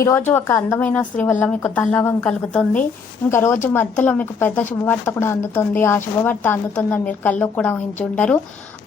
ఈరోజు ఒక అందమైన స్త్రీ వల్ల మీకు తల్లవం కలుగుతుంది. ఇంకా రోజు మధ్యలో మీకు పెద్ద శుభవార్త కూడా అందుతుంది. ఆ శుభవార్త అందుతుందని మీరు కళ్ళు కూడా ఊహించి ఉండరు.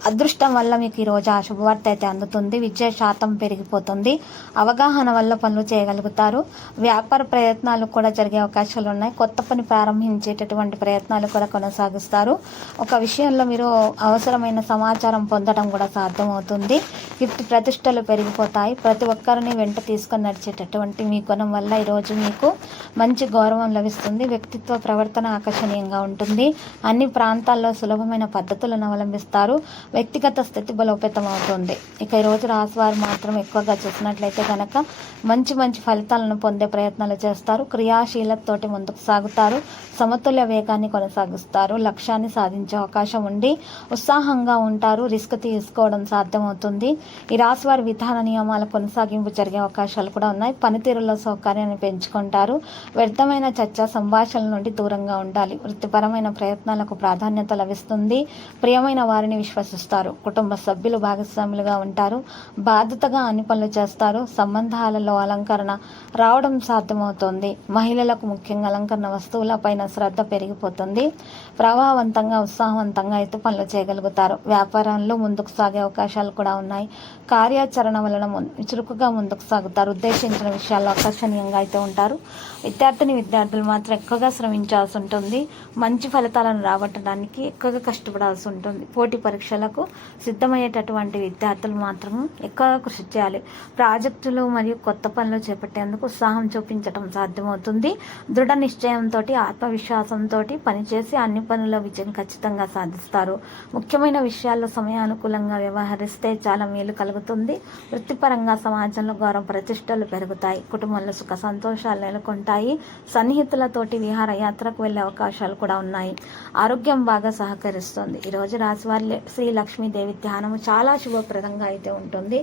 అదృష్టం వల్ల మీకు ఈ రోజు ఆ శుభవార్త అయితే అందుతుంది. విజయ శాతం పెరిగిపోతుంది. అవగాహన వల్ల పనులు చేయగలుగుతారు. వ్యాపార ప్రయత్నాలు కూడా జరిగే అవకాశాలు ఉన్నాయి. కొత్త పని ప్రారంభించేటటువంటి ప్రయత్నాలు కూడా కొనసాగిస్తారు. ఒక విషయంలో మీరు అవసరమైన సమాచారం పొందడం కూడా సాధ్యమవుతుంది. కీర్తి ప్రతిష్టలు పెరిగిపోతాయి. ప్రతి ఒక్కరిని వెంట తీసుకొని నడిచేటటువంటి మీ గుణం వల్ల ఈరోజు మీకు మంచి గౌరవం లభిస్తుంది. వ్యక్తిత్వ ప్రవర్తన ఆకర్షణీయంగా ఉంటుంది. అన్ని ప్రాంతాల్లో సులభమైన పద్ధతులను అవలంబిస్తారు. వ్యక్తిగత స్థితి బలోపేతం అవుతుంది ఇక ఈరోజు రాశివారు మాత్రం ఎక్కువగా చూసినట్లయితే కనుక మంచి మంచి ఫలితాలను పొందే ప్రయత్నాలు చేస్తారు. క్రియాశీలతతోటి ముందుకు సాగుతారు. సమతుల్య వేగాన్ని కొనసాగిస్తారు. లక్ష్యాన్ని సాధించే అవకాశం ఉండి ఉత్సాహంగా ఉంటారు. రిస్క్ తీసుకోవడం సాధ్యమవుతుంది. ఈ రాశివారి విధాన నియమాల కొనసాగింపు జరిగే అవకాశాలు కూడా ఉన్నాయి. పనితీరులో సౌకర్యాన్ని పెంచుకుంటారు. వ్యర్థమైన చర్చ సంభాషణల నుండి దూరంగా ఉండాలి. వృత్తిపరమైన ప్రయత్నాలకు ప్రాధాన్యత లభిస్తుంది. ప్రియమైన వారిని విశ్వసిస్తారు చూస్తారు కుటుంబ సభ్యులు భాగస్వాములుగా ఉంటారు. బాధ్యతగా అన్ని పనులు చేస్తారు. సంబంధాలలో అలంకరణ రావడం సాధ్యమవుతుంది. మహిళలకు ముఖ్యంగా అలంకరణ వస్తువులపైన శ్రద్ధ పెరిగిపోతుంది. ప్రభావవంతంగా ఉత్సాహవంతంగా అయితే పనులు చేయగలుగుతారు. వ్యాపారంలో ముందుకు సాగే అవకాశాలు కూడా ఉన్నాయి. కార్యాచరణ వలన చురుకుగా ముందుకు సాగుతారు. ఉద్దేశించిన విషయాల్లో ఆకర్షణీయంగా అయితే ఉంటారు. విద్యార్థిని విద్యార్థులు మాత్రం ఎక్కువగా శ్రమించాల్సి ఉంటుంది. మంచి ఫలితాలను రాబట్టడానికి ఎక్కువగా కష్టపడాల్సి ఉంటుంది. పోటీ పరీక్షల పరీక్షలకు సిద్ధమయ్యేటటువంటి విద్యార్థులు మాత్రం ఎక్కువ కృషి చేయాలి. ప్రాజెక్టులు మరియు కొత్త పనులు చేపట్టేందుకు ఉత్సాహం చూపించడం సాధ్యమవుతుంది. దృఢ నిశ్చయంతో ఆత్మవిశ్వాసంతో పనిచేసి అన్ని పనుల విజయం ఖచ్చితంగా సాధిస్తారు. ముఖ్యమైన విషయాల్లో సమయానుకూలంగా వ్యవహరిస్తే చాలా మేలు కలుగుతుంది. వృత్తిపరంగా సమాజంలో గౌరవ ప్రతిష్టలు పెరుగుతాయి. కుటుంబంలో సుఖ సంతోషాలు నెలకొంటాయి. సన్నిహితులతోటి విహారయాత్రకు వెళ్ళే అవకాశాలు కూడా ఉన్నాయి. ఆరోగ్యం బాగా సహకరిస్తుంది. ఈరోజు రాశివారి శ్రీ లక్ష్మీదేవి ధ్యానము చాలా శుభప్రదంగా అయితే ఉంటుంది.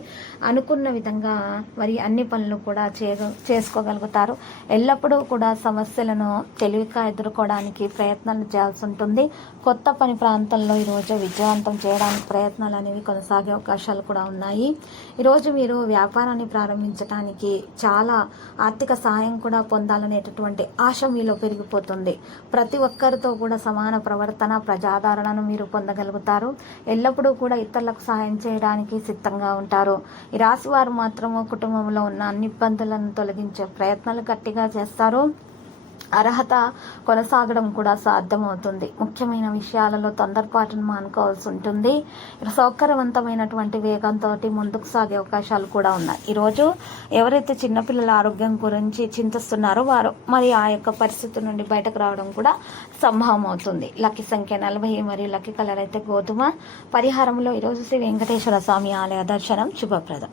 అనుకున్న విధంగా మరి అన్ని పనులు కూడా చే చేసుకోగలుగుతారు. ఎల్లప్పుడూ కూడా సమస్యలను తెలివిగా ఎదుర్కోవడానికి ప్రయత్నాలు చేయాల్సి ఉంటుంది. కొత్త పని ప్రాంతంలో ఈరోజు విజయవంతం చేయడానికి ప్రయత్నాలు అనేవి కొనసాగే అవకాశాలు కూడా ఉన్నాయి. ఈరోజు మీరు వ్యాపారాన్ని ప్రారంభించడానికి చాలా ఆర్థిక సహాయం కూడా పొందాలనేటటువంటి ఆశ మీలో పెరిగిపోతుంది. ప్రతి ఒక్కరితో కూడా సమాన ప్రవర్తన ప్రజాదరణను మీరు పొందగలుగుతారు. ఎల్లప్పుడూ కూడా ఇతరులకు సహాయం చేయడానికి సిద్ధంగా ఉంటారు. ఈ రాశి వారు మాత్రము కుటుంబంలో ఉన్న అన్ని ఇబ్బందులను తొలగించే ప్రయత్నాలు గట్టిగా చేస్తారు. అర్హత కొనసాగడం కూడా సాధ్యమవుతుంది. ముఖ్యమైన విషయాలలో తొందరపాటును మానుకోవాల్సి ఉంటుంది. సౌకర్యవంతమైనటువంటి వేగంతో ముందుకు సాగే అవకాశాలు కూడా ఉన్నాయి. ఈరోజు ఎవరైతే చిన్నపిల్లల ఆరోగ్యం గురించి చింతిస్తున్నారో వారు మరి ఆ యొక్క పరిస్థితి నుండి బయటకు రావడం కూడా సంభవం అవుతుంది. లక్కీ సంఖ్య నలభై మరియు లక్కీ కలర్ అయితే గోధుమ. పరిహారంలో ఈరోజు శ్రీ వెంకటేశ్వర స్వామి ఆలయ దర్శనం శుభప్రదం.